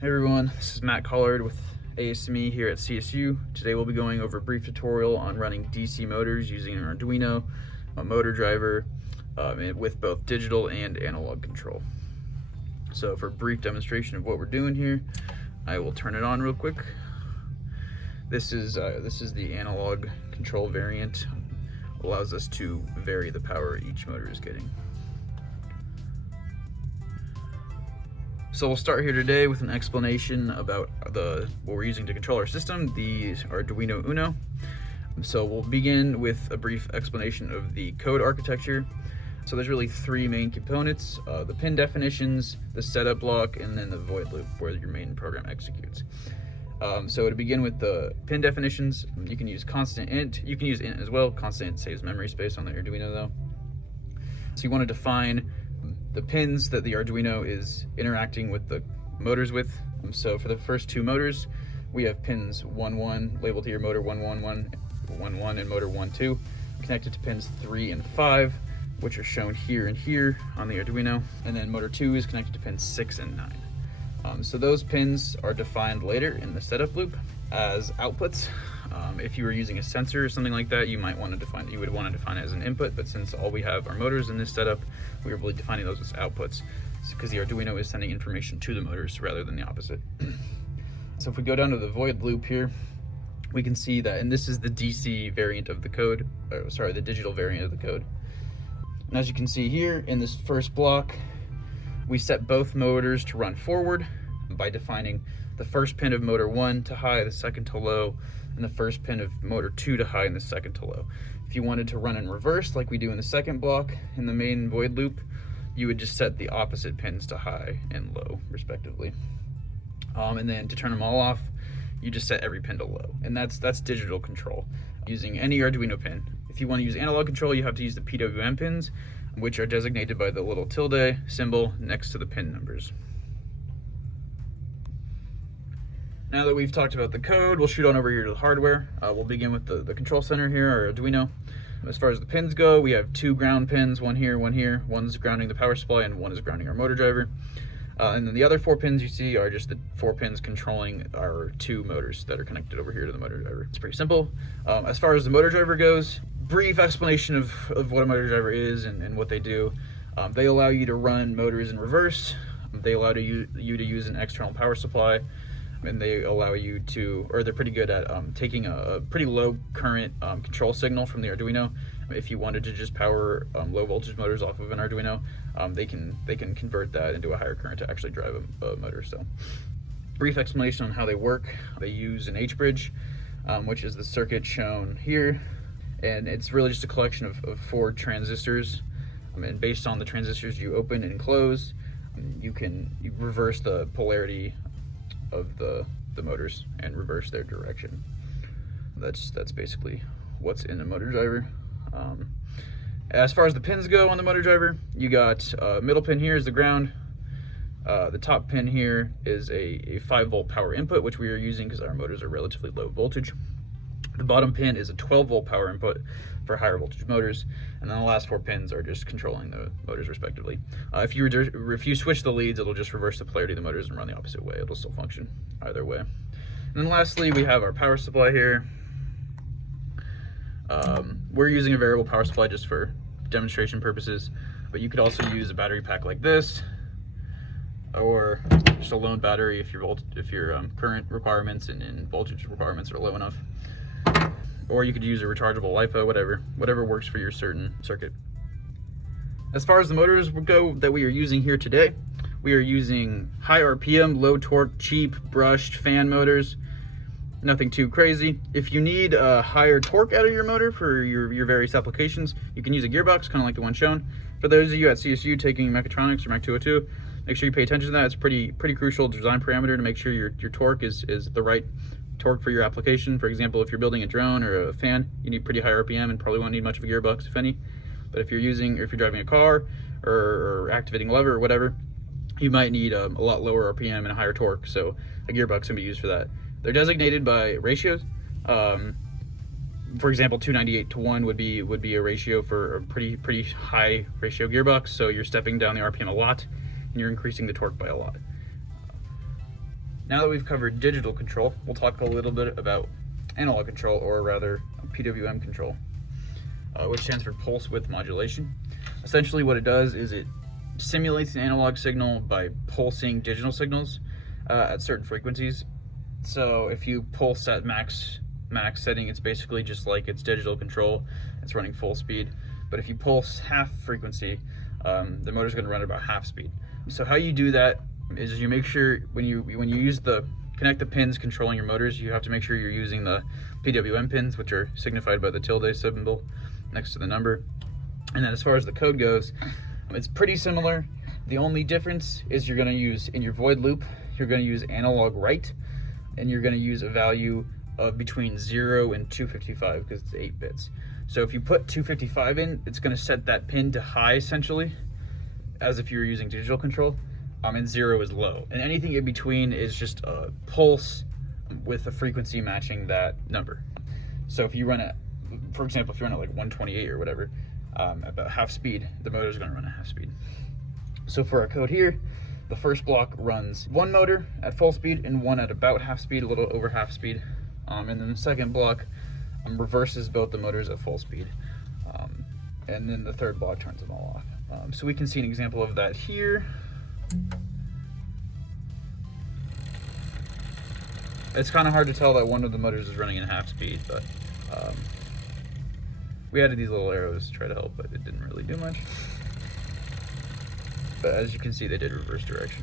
Hey everyone, this is Matt Collard with ASME here at CSU. Today we'll be going over a brief tutorial on running DC motors using an Arduino, a Motordriver, with both digital and analog control. So for a brief demonstration of what we're doing here, I will turn it on real quick. This is the analog control variant. Allows us to vary the power each motor is getting. So we'll start here today with an explanation about what we're using to control our system, the Arduino Uno. So we'll begin with a brief explanation of the code architecture. So there's really three main components: the pin definitions, the setup block, and then the void loop where your main program executes. So to begin with the pin definitions, you can use constant int. You can use int as well. Constant int saves memory space on the Arduino though. So you want to define the pins that the Arduino is interacting with the motors with. So for the first two motors, we have pins 1-1 labeled here, motor 1-1 and motor 1-2, connected to pins 3 and 5, which are shown here and here on the Arduino. And then motor 2 is connected to pins 6 and 9. So those pins are defined later in the setup loop as outputs. If you were using a sensor or something like that, you would want to define it as an input, but since all we have are motors in this setup, we are really defining those as outputs because the Arduino is sending information to the motors rather than the opposite. So if we go down to the void loop here, we can see that, and this is the DC variant of the code, the digital variant of the code. And as you can see here in this first block, we set both motors to run forward by defining the first pin of motor 1 to high, the second to low, and the first pin of motor 2 to high and the second to low. If you wanted to run in reverse like we do in the second block in the main void loop, you would just set the opposite pins to high and low respectively. And then to turn them all off, you just set every pin to low. And that's digital control using any Arduino pin. If you want to use analog control, you have to use the PWM pins, which are designated by the little tilde symbol next to the pin numbers. Now that we've talked about the code, we'll shoot on over here to the hardware. We'll begin with the control center here, our Arduino. As far as the pins go, we have two ground pins, one here, one here. One's grounding the power supply and one is grounding our Motordriver. And then the other 4 pins you see are just the 4 pins controlling our 2 motors that are connected over here to the Motordriver. It's pretty simple. As far as the Motordriver goes, brief explanation of what a Motordriver is and what they do. They allow you to run motors in reverse. They allow you to use an external power supply. And they allow you to, or they're pretty good at taking a pretty low current control signal from the Arduino. If you wanted to just power low voltage motors off of an Arduino, they can convert that into a higher current to actually drive a motor. So brief explanation on how they work. They use an H-bridge, which is the circuit shown here. And it's really just a collection of 4 transistors. And based on the transistors you open and close, you reverse the polarity of the motors and reverse their direction. That's basically what's in a Motordriver. As far as the pins go on the Motordriver, you got middle pin here is the ground. The top pin here is a 5-volt power input, which we are using because our motors are relatively low voltage. The bottom pin is a 12-volt power input for higher voltage motors, and then the last 4 pins are just controlling the motors respectively. If you switch the leads, it'll just reverse the polarity of the motors and run the opposite way. It'll still function either way. And then lastly, we have our power supply here. We're using a variable power supply just for demonstration purposes, but you could also use a battery pack like this, or just a lone battery if your current requirements and voltage requirements are low enough. Or you could use a rechargeable LiPo, whatever works for your certain circuit. As far as the motors go that we are using here today, we are using high RPM, low torque, cheap, brushed fan motors. Nothing too crazy. If you need a higher torque out of your motor for your various applications, you can use a gearbox, kind of like the one shown. For those of you at CSU taking mechatronics or Mech 202, make sure you pay attention to that. It's pretty crucial design parameter to make sure your torque is the right torque for your application. For example, if you're building a drone or a fan, you need pretty high RPM and probably won't need much of a gearbox, if any. But if you're driving a car or activating a lever or whatever, you might need a lot lower RPM and a higher torque. So a gearbox can be used for that. They're designated by ratios. For example, 298:1 would be a ratio for a pretty high ratio gearbox. So you're stepping down the RPM a lot, and you're increasing the torque by a lot. Now that we've covered digital control, we'll talk a little bit about analog control, or rather PWM control, which stands for pulse width modulation. Essentially what it does is it simulates an analog signal by pulsing digital signals at certain frequencies. So if you pulse at max setting, it's basically just like it's digital control, it's running full speed. But if you pulse half frequency, the motor's going to run at about half speed. So how you do that is you make sure when you connect the pins controlling your motors, you have to make sure you're using the PWM pins, which are signified by the tilde symbol next to the number. And then as far as the code goes, it's pretty similar. The only difference is you're going to use, in your void loop, you're going to use analog write, and you're going to use a value of between 0 and 255 because it's 8 bits. So if you put 255 in, it's going to set that pin to high essentially, as if you were using digital control, and 0 is low. And anything in between is just a pulse with a frequency matching that number. So if you run at, for example, if you run at like 128 or whatever, about half speed, the motor is going to run at half speed. So for our code here, the first block runs one motor at full speed and one at about half speed, a little over half speed. And then the second block reverses both the motors at full speed. And then the third block turns them all off. So we can see an example of that here. It's kind of hard to tell that one of the motors is running at half speed, but we added these little arrows to try to help, but it didn't really do much. But as you can see, they did reverse direction.